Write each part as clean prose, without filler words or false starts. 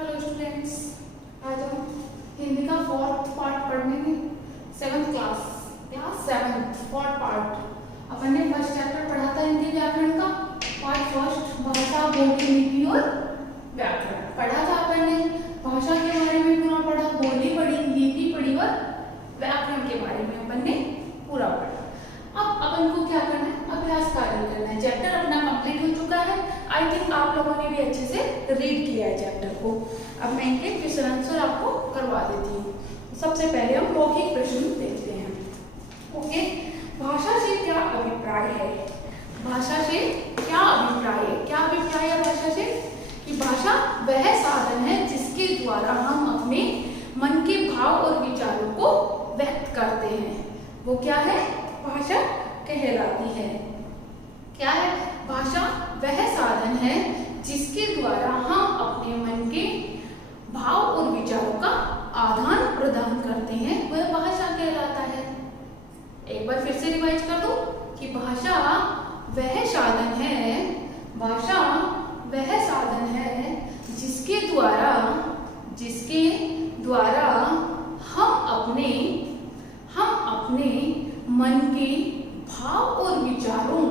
Hello students, आज हम हिंदी का फोर्थ पार्ट पढ़ेंगे। 7th class 7th fourth part. अपन ने फर्स्ट चैप्टर पढ़ा था हिंदी व्याकरण का, पार्ट फर्स्ट भाषा, बोली, लिपि और व्याकरण पढ़ा था अपन ने। भाषा के बारे में पूरा पढ़ा, बोली पढ़ी, लिपि पढ़ी और व्याकरण के बारे में अपन ने पूरा पढ़ा। अब अपन को क्या करना है? अभ्यास कार्य करना है। चैप्टर अपना कंप्लीट हो चुका है। आई थिंक आप लोगों ने भी अच्छे से रीड किया है चैप्टर को। अब मैं इनके क्वेश्चन आंसर आपको करवा देती हूँ। सबसे पहले हम मौखिक प्रश्न देखते हैं। ओके, भाषा से क्या अभिप्राय है? भाषा से क्या अभिप्राय है? क्या अभिप्राय है भाषा से? कि भाषा वह साधन है जिसके द्वारा हम अपने मन के भाव और विचारों को व्यक्त करते हैं। वो क्या है? भाषा कहलाती है। क्या है? भाषा वह साधन है जिसके द्वारा हम अपने मन के भाव और विचारों का आदान प्रदान करते हैं, वह भाषा कहलाता है। एक बार फिर से रिवाइज कर दो कि भाषा वह साधन है, भाषा वह साधन है जिसके द्वारा हम अपने मन के भाव और विचारों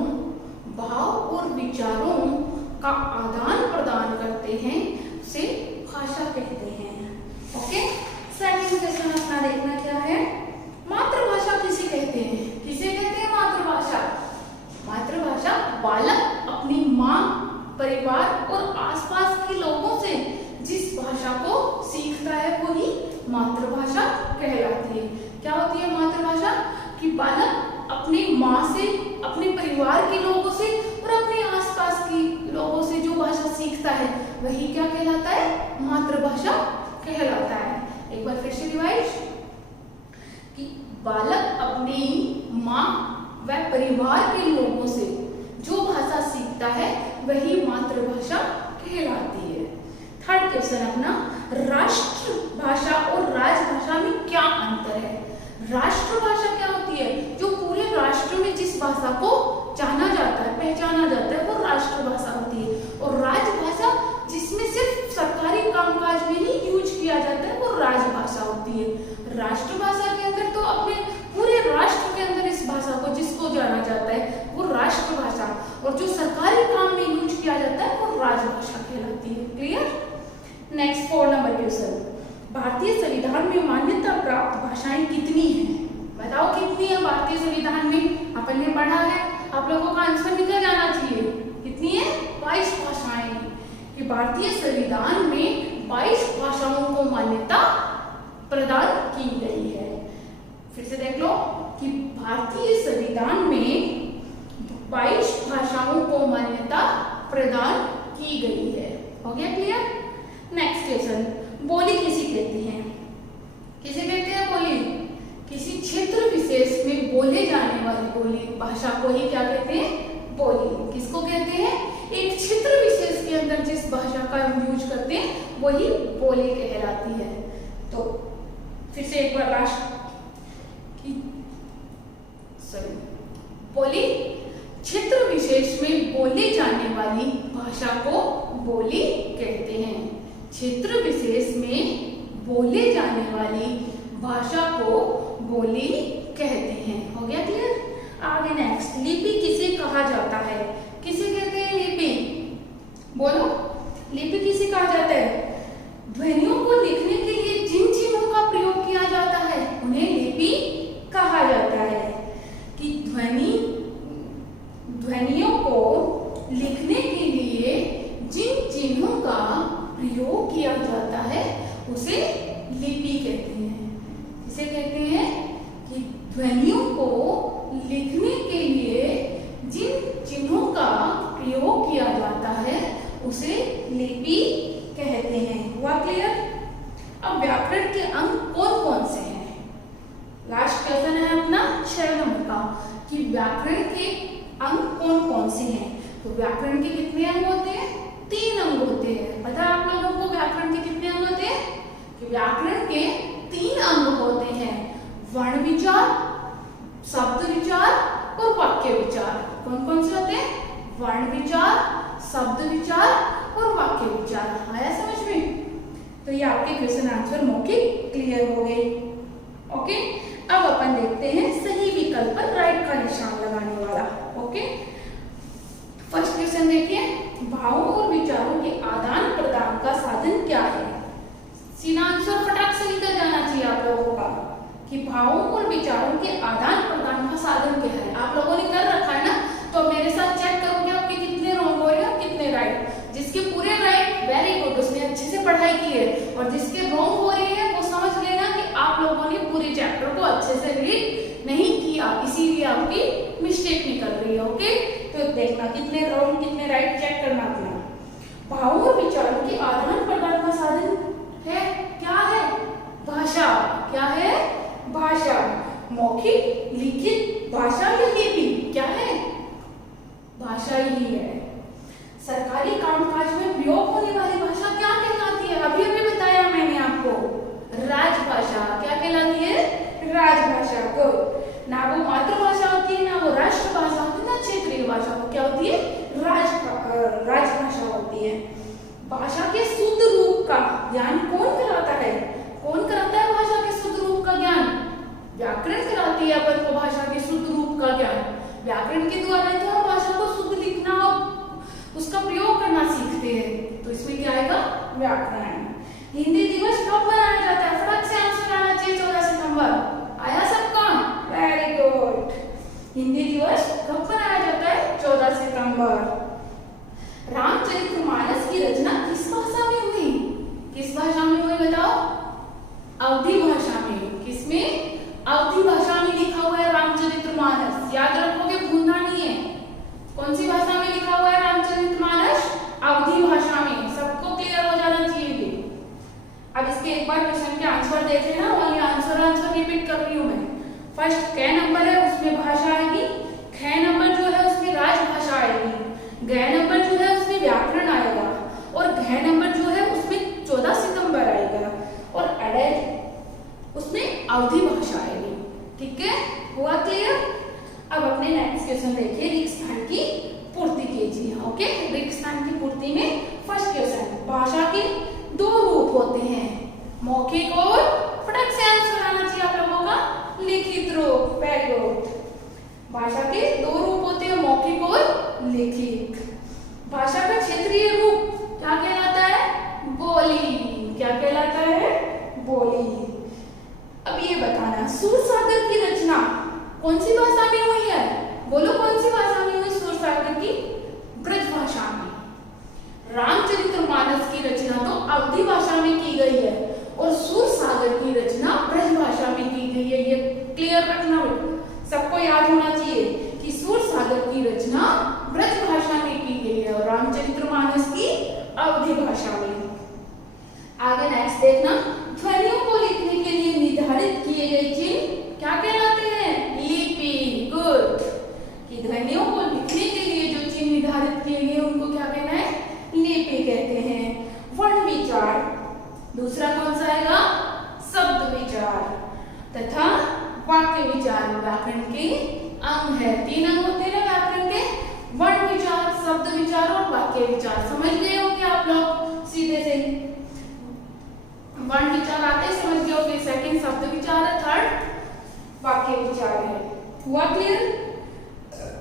का आदान प्रदान करते हैं, उसे भाषा कहते हैं। ओके, सेकंड क्वेश्चन अपना देखना क्या है? मातृभाषा किसे कहते हैं? किसे कहते हैं मातृभाषा? मातृभाषा बालक अपनी माँ, परिवार और आसपास के लोगों से जिस भाषा को सीखता है वही मातृभाषा कहलाती है। क्या होती है मातृभाषा? कि बालक अपनी माँ से, अपने परिवार के लोगों से और अपने आसपास के लोगों से जो भाषा सीखता है वही क्या कहलाता है? मातृभाषा कहलाता है। एक बार फिर से रिवाइज कि बालक अपनी माँ व परिवार के लोगों से जो भाषा सीखता है वही मातृभाषा कहलाती है। थर्ड क्वेश्चन अपना, राष्ट्रभाषा और राजभाषा में क्या अंतर है? राष्ट्रभाषा क्या होती है? जो पूरे राष्ट्र में जिस भाषा को जाना जाता है, पहचाना जाता है, वो राष्ट्रभाषा होती है। और राजभाषा जिसमें सिर्फ सरकारी कामकाज में ही यूज किया जाता है, वो राजभाषा होती है। राष्ट्रभाषा के अंदर तो अपने पूरे राष्ट्र के अंदर इस भाषा को जिसको जाना जाता है वो राष्ट्रभाषा, और जो सरकारी काम में यूज किया जाता है वो राजभाषा कहलाती है। क्लियर? नेक्स्ट 4 नंबर क्वेश्चन, भारतीय संविधान में मान्यता प्राप्त भाषाएं कितनी हैं? बताओ कितनी है भारतीय संविधान में? अपन ने पढ़ा है, आप लोगों का आंसर निकल जाना चाहिए। कितनी है? 22 भाषाएं। कि भारतीय संविधान में 22 भाषाओं को मान्यता प्रदान की गई है। फिर से देख लो कि भारतीय संविधान में 22 भाषाओं को मान्यता प्रदान की गई है। हो गया क्लियर? नेक्स्ट क्वेश्चन, बोली किसे कहते हैं? किसे कहते हैं बोली? किसी क्षेत्र विशेष में बोले जाने वाली बोली भाषा को ही क्या कहते हैं? बोली। किसको कहते हैं? एक क्षेत्र विशेष के अंदर जिस भाषा का हम यूज करते हैं वही बोली कहलाती है। तो फिर से एक बार बोली क्षेत्र विशेष में बोले जाने वाली भाषा को बोली कहते हैं। क्षेत्र विशेष में बोले जाने वाली भाषा को बोली कहते हैं। हो गया क्लियर? आगे नेक्स्ट, लिपि किसे कहा जाता है? किसे कहते हैं लिपि? बोलो, लिपि किसे कहा जाता है? ध्वनियों को लिखने के लिए जिन चिन्हों का प्रयोग किया जाता है उन्हें लिपि कहा जाता है। कि ध्वनियों को लिखने के लिए जिन चिन्हों का प्रयोग किया जाता है उसे लिपि कहते हैं। इसे कहते हैं कि ध्वनियों को लिखने के लिए जिन चिन्हों का प्रयोग किया जाता है उसे लिपि कहते हैं। हुआ क्लियर? अब व्याकरण के अंग कौन कौन से हैं? लास्ट क्वेश्चन है अपना 6 नंबर का कि व्याकरण के अंग कौन कौन से हैं। तो व्याकरण के कितने अंग होते हैं? 3 अंग होते हैं। पता है आप लोगों को व्याकरण के कितने अंग होते हैं? कि व्याकरण के 3 अंग होते हैं, वर्ण विचार, शब्द विचार और वाक्य विचार। कौन कौन से होते हैं? वर्ण विचार, शब्द विचार और वाक्य विचार। आया समझ में? तो ये आपके क्वेश्चन आंसर मौखिक क्लियर हो गए। ओके, अब अपन देखते हैं सही विकल्प पर राइट का निशान लगाने वाला। ओके, फर्स्ट क्वेश्चन देखिए, भावों और विचारों के आदान प्रदान का साधन क्या है? सीधा आंसर फटाक से निकल जाना चाहिए आप लोगों का कि भावों और विचारों के आदान प्रदान का साधन क्या है। आप लोगों ने कर रखा है ना, तो मेरे साथ चेक करोगे आपके कितने रॉन्ग हो रहे हैं, कितने राइट। जिसके पूरे राइट, वेरी गुड, उसने अच्छे से पढ़ाई की है, और जिसके रॉन्ग हो रहे हैं वो समझ लेना कि आप लोगों ने पूरे चैप्टर को अच्छे से रीड नहीं किया, इसीलिए आपकी मिस्टेक निकल रही है। ओके, तो देखना कितने रॉन्ग कितने राइट चेक करना अपना। भावों और विचारों के आदान प्रदान का साधन है, क्या है? भाषा। क्या है? भाषा। मौखिक, लिखित भाषा या लिपि, क्या है? भाषा ही है। सरकारी कामकाज में प्रयोग होने वाली भाषा क्या कहलाती है? अभी अभी बताया मैंने आपको, राजभाषा। क्या कहलाती है? राजभाषा। गुड। ना वो मातृभाषा होती है, ना वो राष्ट्रभाषा होती है, ना क्षेत्रीय भाषा, वो क्या होती है? राजभाषा होती है। भाषा के शुद्ध रूप का ज्ञान कौन कराता है? कौन कराता है भाषा के शुद्ध रूप का ज्ञान? व्याकरण कराती है अपन को भाषा के शुद्ध रूप का ज्ञान। व्याकरण के द्वारा तो हम भाषा को शुद्ध लिखना और उसका प्रयोग करना सीखते हैं। तो इसमें क्या आएगा? व्याकरण। हिंदी दिवस कब मनाया जाता है? फटाक से आंसर आना चाहिए। 14 सितंबर। आया सबका? Very good. हिंदी दिवस कब मनाया जाता है? 14 सितंबर। रामचरितमानस की रचना किस भाषा में हुई? किस भाषा में हुई बताओ? अवधी भाषा में। किसमें? अवधी भाषा में लिखा हुआ है रामचरितमानस। याद रखोगे, भूलना नहीं है। कौन सी भाषा में लिखा हुआ है रामचरितमानस? अवधी भाषा में। सबको क्लियर हो जाना चाहिए। अब इसके एक बार क्वेश्चन के आंसर देख लेना, वही आंसर रिपीट कर रही हूँ मैं। फर्स्ट क नंबर है उसमें भाषा आएगी, ख नंबर जो है उसमें राजभाषा आएगी, ग नंबर जो है उसमें व्याकरण आएगा, और घ नंबर जो है उसमें 14 सितंबर आएगा, और अड़े उसमें अवधी भाषा आएगी। ठीक है, हुआ क्लियर? अब अपने नेक्स्ट क्वेश्चन देखिए, रिक्त स्थान की पूर्ति कीजिए। ओके, रिक्त स्थान की पूर्ति में फर्स्ट क्वेश्चन, भाषा के 2 रूप होते हैं, मौखिक और, फटाक से आंसर आना चाहिए आप लोगों का, लिखित रूप। Very good. भाषा के 2 रूप होते हैं, मौखिक और लिखित। भाषा का क्षेत्रीय रूप क्या कहलाता है? बोली। क्या कहलाता है? बोली। अब ये बताना, सूरसागर की रचना कौन सी भाषा में हुई है? बोलो, कौन सी भाषा में हुई सूरसागर की? ब्रज भाषा में। रामचरितमानस की रचना तो अवधी भाषा में की गई है, और सूरसागर की रचना ब्रज भाषा में की गई है। ये क्लियर रखना, सबको याद होना चाहिए कि सूरसागर की रचना ब्रज भाषा में की गई है और रामचरितमानस की अवधी भाषा में। आगे नेक्स्ट देखना, ध्वनियों को लिखने के लिए निर्धारित किए गए चिन्ह क्या कहलाते हैं? लिपि। गुड। कि ध्वनियों को लिखने के लिए जो चिन्ह निर्धारित किए गए उनको क्या कहना है? लिपि कहते हैं। वर्ण विचार, दूसरा कौन सा आएगा? शब्द विचार, तथा वाक्य विचार व्याकरण के अंग है। 3 अंग होते हैं ना व्याकरण के, वर्ण विचार, शब्द विचार और वाक्य विचार। समझ गए हो क्या आप लोग? सीधे से वर्ण विचार आते ही समझ गए हो कि सेकंड शब्द विचार है, थर्ड वाक्य विचार है। हुआ क्लियर?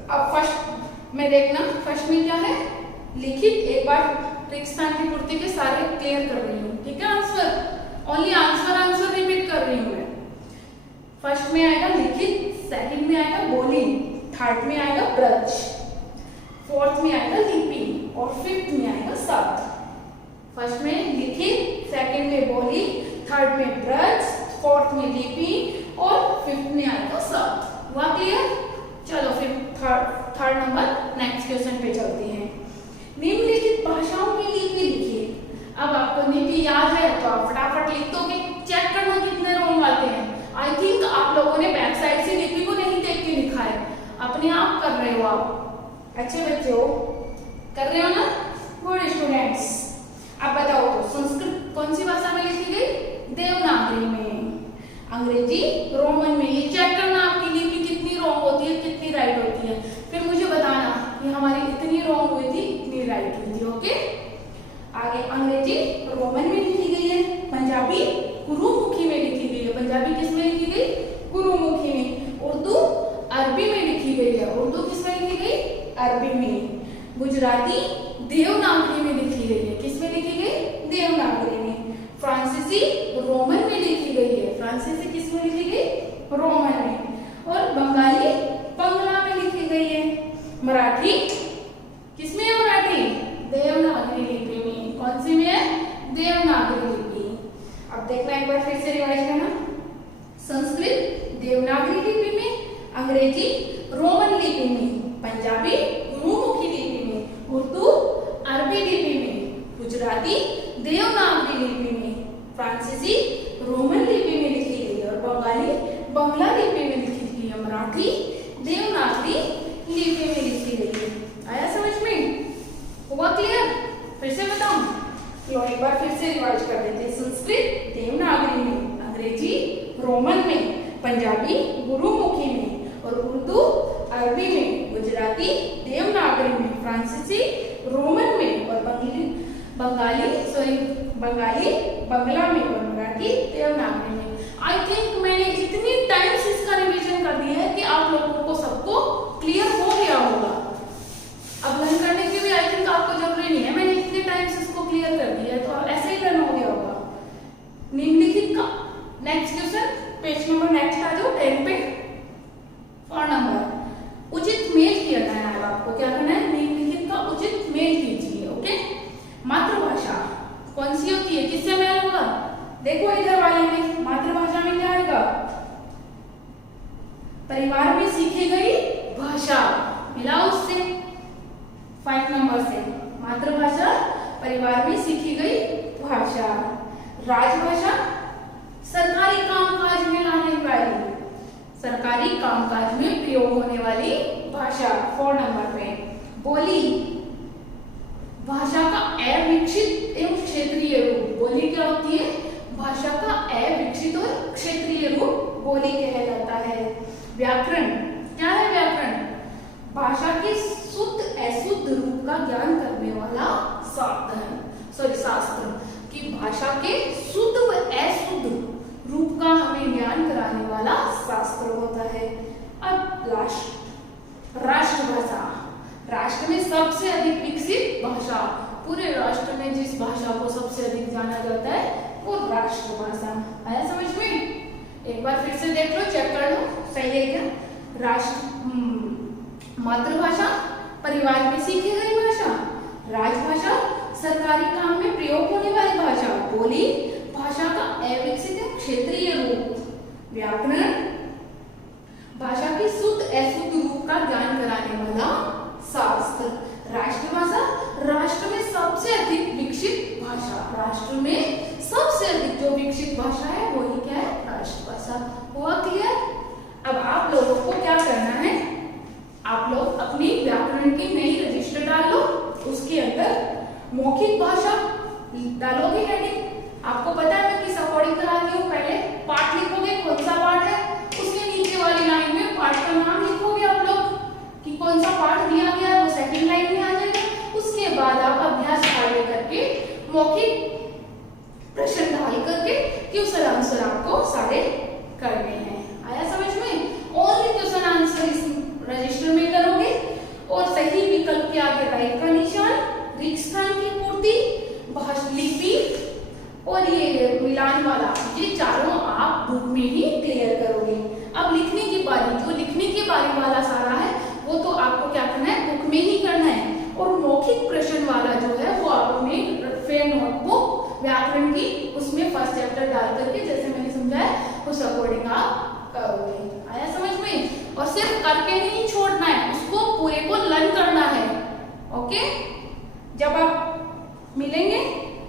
अब फर्स्ट में देखना, फर्स्ट में क्या है? लिखित। एक बार रिक्त स्थान की पूर्ति के सारे क्लियर कर रही हूँ। ठीक है, आंसर ओनली आंसर रिपीट कर रही हूँ मैं। फर्स्ट में आएगा लिखित, सेकंड में आएगा बोली, थर्ड में आएगा ब्रज, फोर्थ में आएगा लिपि, और फिफ्थ में आएगा शब्द। फर्स्ट में लिखित, सेकंड में बोली, थर्ड में ब्रज, फोर्थ में लिपि, और फिफ्थ में आएगा शब्द। हुआ क्लियर? चलो फिर थर्ड नंबर नेक्स्ट क्वेश्चन पे चलते हैं। निम्नलिखित भाषाओं की लिपि लिखिए। अब आपको लिपि याद है तो आप फटाफट लिख दोगे। चेक करना कितने रोंग आते हैं। आई थिंक आप लोगों ने बैक साइड से लिपि को नहीं देख के लिखा है, अपने आप कर रहे हो। आप अच्छे बच्चे हो, कर रहे हो ना? Good students. अब बताओ तो संस्कृत कौन सी भाषा में लिखी गई? देवनागरी में। अंग्रेजी रोमन में। ये चेक करना आपकी लिपि कितनी रॉन्ग होती है, कितनी राइट होती है। फिर मुझे बताना कि हमारी इतनी रॉन्ग हुई थी, इतनी राइट हुई थी। ओके, आगे अंग्रेजी रोमन में लिखी गई है, पंजाबी किस में लिखी गई? गुरुमुखी में। उर्दू अरबी में लिखी गई है। उर्दू किस में लिखी गई? अरबी में। गुजराती देवनागरी में लिखी गई है। किस में लिखी गई? देवनागरी में। फ्रांसीसी रोमन में लिखी गई है। फ्रांसीसी किस में लिखी गई? रोमन में। और बंगाली बंगला में लिखी गई है। मराठी किस में है? मराठी देवनागरी लिपि में। कौन सी में है? देवनागरी लिपि। अब देखना एक बार फिर से रिवाइज करना। संस्कृत देवनागरी लिपि में, अंग्रेजी रोमन लिपि में, पंजाबी गुरुमुखी लिपि में, उर्दू अरबी लिपि में, गुजराती देवनागरी लिपि में, फ्रांसीसी रोमन लिपि में लिखी गई है और बंगाली बंगला लिपि में लिखी गई है। मराठी देवनागरी लिपि में लिखी गई है। आया समझ में? हुआ क्लियर? फिर से बताऊं? लो एक बार फिर से रिवाइज कर देते हैं। संस्कृत देवनागरी में, अंग्रेजी रोमन में, पंजाबी गुरुमुखी में और उर्दू अरबी में, गुजराती देवनागरी में, फ्रांसीसी रोमन में और बंगाली बंगला में और मराठी देवनागरी में। आई थिंक मैंने इतनी टाइम्स इसका रिवीजन कर दिया है कि आप लोगों को सबको क्लियर हो गया होगा। अब लर्न करने की भी आई थिंक आपको जरूरी नहीं है, मैंने इतने टाइम्स इसको क्लियर कर दिया है, तो ऐसे ही लर्न हो गया होगा। निम्नलिखित का next question, page number next आ जाओ 10 पे। 4 नंबर उचित मेल किया करना है आपको। क्या करना है? निम्नलिखित का उचित मेल कीजिए। ओके, मातृभाषा कौन सी होती है? किससे मेल होगा? देखो इधर वाले में मातृभाषा में क्या आएगा? परिवार में सीखी गई भाषा। मिला उससे 5 नंबर से। मातृभाषा परिवार में सीखी गई भाषा। राजभाषा सरकारी कामकाज में लाने वाली, सरकारी कामकाज में प्रयोग होने वाली भाषा। 4 नंबर पे। बोली भाषा का अविकसित एवं क्षेत्रीय रूप। बोली क्या होती है? भाषा का अविकसित और क्षेत्रीय रूप बोली कहलाता है। व्याकरण क्या है? व्याकरण भाषा के शुद्ध अशुद्ध रूप का ज्ञान करने वाला शास्त्र कि भाषा के शुद्ध व अशुद्ध रूप का हमें ज्ञान कराने वाला शास्त्र होता है। अब राष्ट्रभाषा, राष्ट्र में सबसे अधिक विकसित भाषा। पूरे राष्ट्र में जिस भाषा को सबसे अधिक जाना जाता है वो राष्ट्रभाषा। आया समझ में? एक बार फिर से देख लो, चेक कर लो सही है क्या? मातृभाषा परिवार में सीखी गई भाषा। राजभाषा सरकारी काम में प्रयोग होने वाली भाषा। बोली भाषा का अविकसित क्षेत्रीय रूप। व्याकरण भाषा के शुद्ध अशुद्ध रूप का ज्ञान कराने वाला शास्त्र। राष्ट्रभाषा राष्ट्र में सबसे अधिक विकसित भाषा। राष्ट्र में सबसे अधिक जो विकसित भाषा है वही क्या है? राष्ट्रभाषा। हुआ क्लियर? अब आप लोगों को क्या करना है? आप लोग अपनी व्याकरण की नई रजिस्टर डाल लो, उसके अंदर मौखिक भाषा डालोगे हेडिंग। आपको पता है मैं किस अकॉर्डिंग कराती हूँ? पहले पाठ लिखोगे, कौन सा पाठ है, उसके नीचे वाली लाइन में पाठ का नाम लिखोगे आप लोग कि कौन सा पाठ दिया गया है, वो सेकंड लाइन में आ जाएगा। उसके बाद आप अभ्यास कार्य करके मौखिक प्रश्न डाल करके क्वेश्चन आंसर आपको सारे करने हैं। आया समझ में? ओनली क्वेश्चन आंसर इस रजिस्टर में करोगे और सही विकल्प के आगे राइट का निशान, रिक्त स्थान की पूर्ति, भाषा लिपि और ये मिलान वाला, ये चारों आप बुक में ही क्लियर करोगे। अब लिखने की बारी, जो लिखने की बारी वाला सारा है वो तो आपको क्या करना है? बुक में ही करना है। और मौखिक प्रश्न वाला जो है वो आप अपने फेयर नोटबुक व्याकरण की उसमें फर्स्ट चैप्टर डाल करके जैसे मैंने समझाया उस अकॉर्डिंग आप करोगे। आया समझ में? और सिर्फ करके नहीं छोड़ना है, उसको पूरे को लर्न करना है। ओके, जब आप मिलेंगे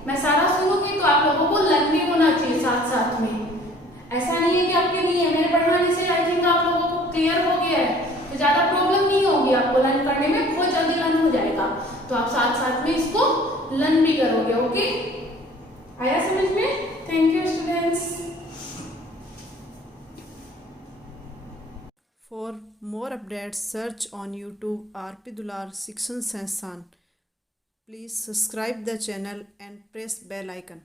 मैं सारा सुनूंगी तो आप लोगों को लर्न भी होना चाहिए साथ साथ में। ऐसा नहीं है कि आपके नहीं है, मेरे पढ़ाने से आई थिंक आप लोगों को क्लियर हो गया है तो ज्यादा प्रॉब्लम नहीं होगी, आपको लर्न करने में बहुत जल्दी लर्न हो जाएगा। तो आप साथ साथ में इसको लर्न भी करोगे। ओके, आया समझ में? Thank you students. For more updates, search on YouTube RP Dular Shikshan Sansthan. Please subscribe the channel and press bell icon.